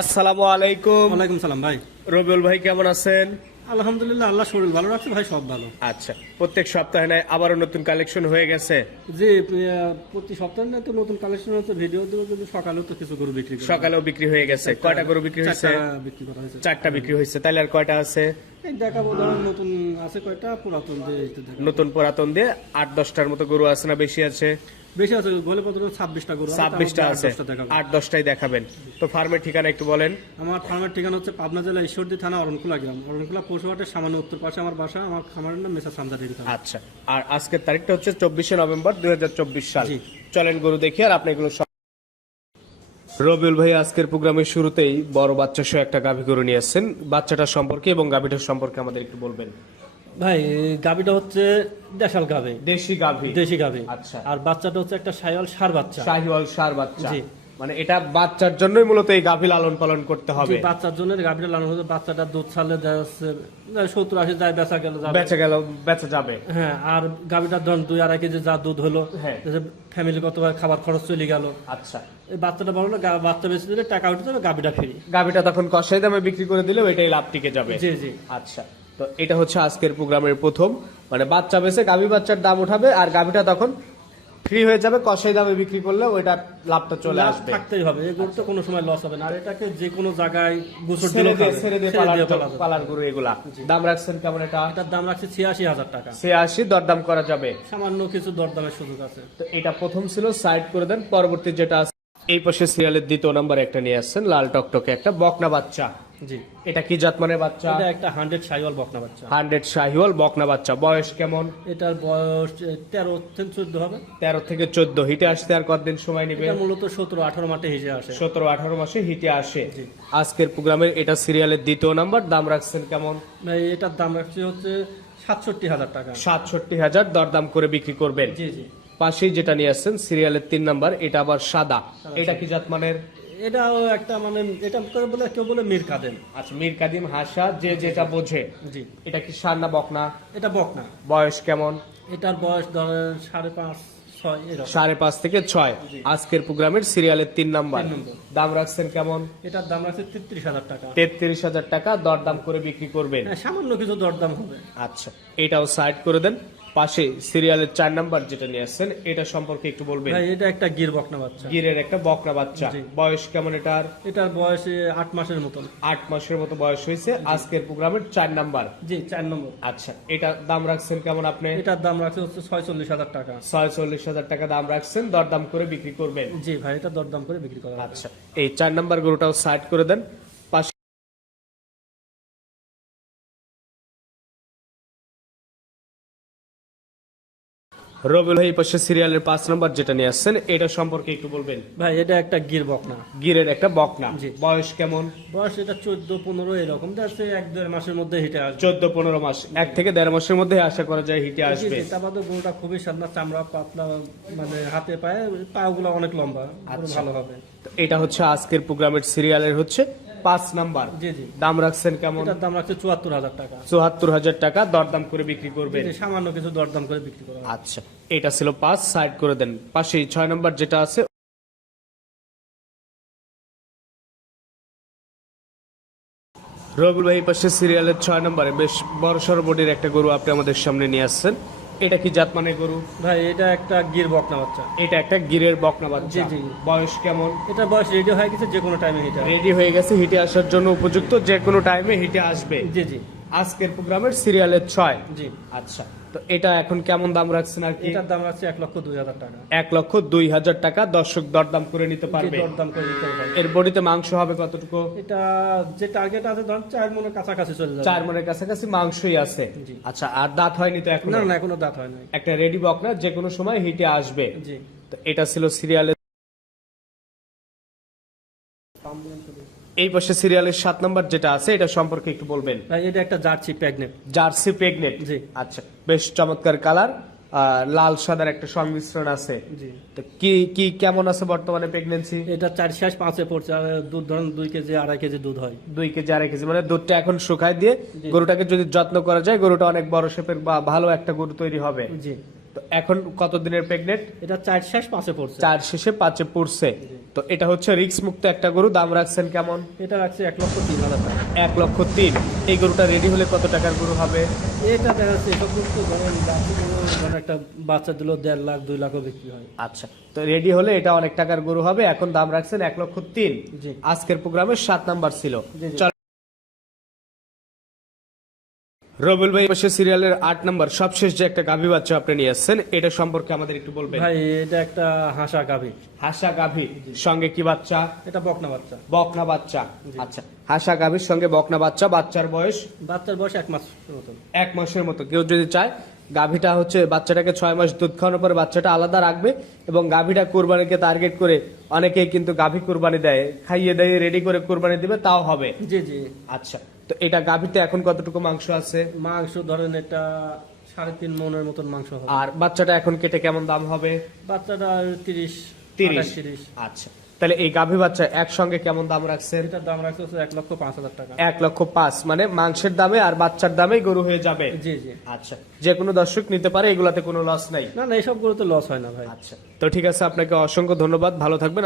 আসসালামু আলাইকুম। ওয়ালাইকুম সালাম ভাই। রবিউল ভাই কেমন আছেন? আলহামদুলিল্লাহ আল্লাহ শরীর ভালো রাখছে ভাই সব ভালো। আচ্ছা প্রত্যেক সপ্তাহে নয় আবারও নতুন কালেকশন হয়ে গেছে? আহ, প্রতি সপ্তাহে না তো নতুন কালেকশন হচ্ছে ভিডিও দেবো কিন্তু সকালেও তো কিছু গরু বিক্রি সকালেও বিক্রি হয়ে গেছে। কয়টা গরু বিক্রি হয়েছে? চারটা বিক্রি করা হয়েছে। চারটা বিক্রি হয়েছে তাহলে আর কয়টা আছে? দেখাবো ধরেন নতুন আছে কয়টা পুরাতন। নতুন দিয়ে আট দশটার মতো গরু আছে না বেশি আছে? বেশি আছে বলে পত্র ছাব্বিশটা গরু ছাব্বিশটা আছে। আট দশটাই দেখাবেন। তো ফার্মের ঠিকানা একটু বলেন। আমার ফার্মের ঠিকানা হচ্ছে পাবনা জেলা ঈশ্বরদী থানা অরণকুলা গ্রাম। অরণকুলা পশুহাটের সামান্য উত্তর পাশে আমার বাসা আমার খামারের নাম মেসা সামদা আচ্ছা আর আজকের তারিখটা হচ্ছে চব্বিশে নভেম্বর দুই সাল। চলেন গরু দেখি আর আপনি এগুলো রবিউল ভাই আজকের প্রোগ্রামের শুরুতেই বড় বাচ্চা সহ একটা গাভী করে নিয়ে আসছেন। বাচ্চাটার সম্পর্কে এবং গাভীটার সম্পর্কে আমাদের একটু বলবেন। ভাই গাভীটা হচ্ছে দেশাল গাভী। দেশি গাভী। দেশি গাভী। আচ্ছা। আর বাচ্চাটা হচ্ছে একটা সাইওয়াল সার বাচ্চা। শাহিওয়াল সার বাচ্চা। জি। মানে এটা বাচ্চার জন্যই মূলত এই গাভী লালন পালন করতে হবে। বাচ্চার জন্য গাভী লালন হচ্ছে বাচ্চাটা দুধ যাচ্ছে সত্তর আশি যায় বেচা গেল বেঁচে গেল বেঁচে যাবে। হ্যাঁ আর গাভীটার ধরুন দুই আড়াই কেজি যা দুধ হলো। ফ্যামিলি কত খাবার খরচ চলে গেল। আচ্ছা। বাচ্চাটা বড় বাচ্চা বেশি দিলে টাকা উঠে যাবে গাভীটা ফ্রি। গাভীটা তখন কষাই দামে বিক্রি করে দিলে ওইটাই লাভ টিকে যাবে। জি জি। আচ্ছা। তো এটা হচ্ছে আজকের প্রোগ্রামের প্রথম। মানে বাচ্চা বেছে গাভী বাচ্চার দাম উঠাবে আর গাভীটা তখন ফ্রি হয়ে যাবে কষাই দামে বিক্রি করলে ওইটা লাভটা চলে আসবে। থাকতেই হবে এগুলো তো কোনো সময় লস হবে না। আর এটাকে যে কোনো জায়গায় ছেড়ে দিয়ে ছেড়ে দিয়ে পালার পালার গরু এগুলা। দাম রাখছেন কেমন এটা? এটার দাম রাখছে ছিয়াশি হাজার টাকা। সে আশি দরদাম করা যাবে। সামান্য কিছু দরদামের সুযোগ আছে। তো এটা প্রথম ছিল সাইড করে দেন পরবর্তী যেটা আছে এই পাশে সিরিয়ালের দ্বিতীয় নাম্বার একটা নিয়ে আসছেন লাল টকটকে একটা বকনা বাচ্চা। জি। এটা কি জাত মানে বাচ্চা? এটা একটা হান্ড্রেড সাইওয়াল বকনা বাচ্চা। হান্ড্রেড শাহিওয়াল বকনা বাচ্চা। বয়স কেমন? এটার বয়স তেরো থেকে চোদ্দ হবে। তেরো থেকে চোদ্দ। হিটে আসতে আর কতদিন সময় নেবে? মূলত সতেরো আঠারো মাঠে হিসে আসে। সতেরো আঠারো মাসে হিটে আসে। আজকের প্রোগ্রামের এটা সিরিয়ালের দ্বিতীয় নাম্বার। দাম রাখছেন কেমন? এটার দাম রাখছে হচ্ছে সাতষট্টি হাজার টাকা। সাতষট্টি হাজার দরদাম করে বিক্রি করবেন। জি জি। পাশেই যেটা নিয়ে আসছেন সিরিয়ালের তিন নাম্বার এটা আবার সাদা। এটা কি জাত মানের এটাও একটা মানে এটা বলে কেউ বলে মীর কাদেন আচ্ছা মীর কাদিম হাসা যে যেটা বোঝে। জি। এটা কি সার না বকনা এটা বকনা বয়স কেমন? এটার বয়স ধরেন সাড়ে পাঁচ ছয় এরকম। সাড়ে পাঁচ থেকে ছয়। আজকের প্রোগ্রামের সিরিয়ালের তিন নাম্বার। নম্বর। দাম রাখছেন কেমন? এটার দাম রাখছে তেত্রিশ হাজার টাকা। তেত্রিশ হাজার টাকা দরদাম করে বিক্রি করবেন। হ্যাঁ, সামান্য কিছু দরদাম হবে। আচ্ছা এটাও সাইড করে দেন। পাশে সিরিয়ালের চার নাম্বার যেটা নিয়ে আসছেন এটা সম্পর্কে একটু বলবেন? ভাই এটা একটা গির বকনা বাচ্চা। গিরের একটা বকরা বাচ্চা। বয়স কেমন এটার? এটার বয়স আট মাসের মতন। আট মাসের মতো বয়স হয়েছে। আজকের প্রোগ্রামের চার নাম্বার। জি চার নম্বর। আচ্ছা এটা দাম রাখছেন কেমন আপনি? এটার দাম রাখছে হচ্ছে ছয়চল্লিশ হাজার টাকা। ছয় চল্লিশ হাজার টাকা দাম রাখছেন দরদাম করে বিক্রি করবেন। জি ভাই এটা দরদাম করে বিক্রি করা। আচ্ছা এই চার নাম্বার গরুটাও সাইড করে দেন। রবিউল ভাই পাশে সিরিয়ালের পাঁচ নাম্বার যেটা নিয়ে আসছেন এটা সম্পর্কে একটু বলবেন? ভাই এটা একটা গির বকনা। গিরের একটা বকনা। বয়স কেমন? বয়স এটা চোদ্দ পনেরো এরকম। যাচ্ছে এক দেড় মাসের মধ্যে হিটে আসবে। চোদ্দ পনেরো মাস। এক থেকে দেড় মাসের মধ্যে আশা করা যায় হিটে আসবে। তা বাদে গরুটা খুবই সাদা চামড়া পাতলা মানে হাতে পায়ে পাগুলো অনেক লম্বা আচ্ছা। ভালো হবে। এটা হচ্ছে আজকের প্রোগ্রামের সিরিয়ালের হচ্ছে পাঁচ নাম্বার। জি জি। দাম রাখছেন কেমন? এটার দাম রাখছে চুয়াত্তর হাজার টাকা। চুয়াত্তর হাজার টাকা দরদাম করে বিক্রি করবেন। জি, সামান্য কিছু দরদাম করে বিক্রি করা আচ্ছা এটা ছিল পাঁচ সাইড করে দেন। পাশেই ছয় নম্বর যেটা আছে রবিউল ভাই পাশে সিরিয়ালের ছয় নম্বরে বেশ বড় সড় বডির একটা গরু আপনি আমাদের সামনে নিয়ে আসছেন। এটা কি জাত মানে গরু? ভাই এটা একটা গির বকনা বাচ্চা। এটা একটা গিরের বকনা বাচ্চা। জি, জি। বয়স কেমন? এটা বয়স রেডি হয়ে গেছে যে কোনো টাইমে হিটে। রেডি হয়ে গেছে হিটে আসার জন্য উপযুক্ত যে কোনো টাইমে হিটে আসবে। জি জি। আজকের প্রোগ্রামের সিরিয়ালের ছয়। জি। আচ্ছা। তো এটা এখন কেমন দাম রাখছেন আর কি? এটার দাম রাখছে এক লক্ষ দুই হাজার টাকা। এক লক্ষ দুই হাজার টাকা দর্শক দরদাম করে নিতে পারবে। দরদাম করে নিতে পারবে। এর বডিতে মাংস হবে কতটুকু? এটা যে টার্গেট আছে ধরুন চার মনের কাছাকাছি চলে যাবে। চার মনের কাছাকাছি মাংসই আছে। আচ্ছা আর দাঁত হয়নি তো এখন? না না এখনও দাঁত হয়নি। একটা রেডি বকনা যে কোনো সময় হিটে আসবে। জি। তো এটা ছিল সিরিয়ালের এই পাশে সিরিয়ালের সাত নম্বর যেটা আছে এটা সম্পর্কে একটু বলবেন? এটা একটা জার্সি প্রেগনেন্ট। Jersey pregnant? জি। আচ্ছা বেশ চমৎকার কালার লাল সাদার একটা সংমিশ্রণ আছে। তো কি কি কেমন আছে বর্তমানে প্রেগনেন্সি? এটা চার শেষ পাঁচে পড়ছে আর দুধ ধরুন দুই কেজি আড়াই কেজি দুধ হয়। দুই কেজি আড়াই কেজি মানে দুধটা এখন শুকায় দিয়ে গরুটাকে যদি যত্ন করা যায় গরুটা অনেক বড় শেপের বা ভালো একটা গরু তৈরি হবে। জি। এখন কত দিনের প্রেগনেন্ট এটা চার শেষ পাঁচে পড়ছে। চার শেষে পাঁচে পড়ছে। তো এটা হচ্ছে রিক্স মুক্ত একটা গরু দাম রাখছেন কেমন? এটা রাখছে এক লক্ষ তিন হাজার টাকা। এক লক্ষ তিন। এই গরুটা রেডি হলে কত টাকার গরু হবে? এটা দেখা যাচ্ছে ধরেন গরু, ধরেন একটা বাচ্চা দিল দেড় লাখ দুই লাখও বিক্রি হয়। আচ্ছা তো রেডি হলে এটা অনেক টাকার গরু হবে এখন দাম রাখছেন এক লক্ষ তিন। জি। আজকের প্রোগ্রামে সাত নাম্বার ছিল। চল রবিউল ভাই পাশে সিরিয়ালের আট নাম্বার সবশেষ যে একটা গাভী বাচ্চা আপনি নিয়ে আসছেন এটা সম্পর্কে আমাদের একটু বলবেন। ভাই এটা একটা হাসা গাভী। হাসা গাভী সঙ্গে কি বাচ্চা? এটা বকনা বাচ্চা। বকনা বাচ্চা আচ্ছা। হাসা গাভীর সঙ্গে বকনা বাচ্চা বাচ্চার বয়স? বাচ্চার বয়স এক মাস মতন। এক মাসের মতো কেউ যদি চায় গাভীটা হচ্ছে বাচ্চাটাকে ছয় মাস দুধ খাওয়ানোর পরে বাচ্চাটা আলাদা রাখবে এবং গাভীটা কোরবানিকে টার্গেট করে অনেকেই কিন্তু গাভী কোরবানি দেয় খাইয়ে দেয় রেডি করে কোরবানি দিবে তাও হবে। জি জি। আচ্ছা। তো এটা গাভীতে এখন কতটুকু মাংস আছে? মাংস ধরেন এটা সাড়ে তিন মনের মতন মাংস হবে। আর বাচ্চাটা এখন কেটে কেমন দাম হবে? বাচ্চাটা তিরিশ তিরিশ। আচ্ছা। তাহলে এই গাভী বাচ্চা একসঙ্গে কেমন দাম রাখছেন এটার দাম রাখছে এক লক্ষ পাঁচ হাজার টাকা। এক লক্ষ পাঁচ মানে মাংসের দামে আর বাচ্চার দামে গরু হয়ে যাবে। জি জি। আচ্ছা। যে কোনো দর্শক নিতে পারে এগুলাতে কোনো লস নাই। না না এইসবগুলো তো লস হয় না ভাই। আচ্ছা। তো ঠিক আছে আপনাকে অসংখ্য ধন্যবাদ। ভালো থাকবেন।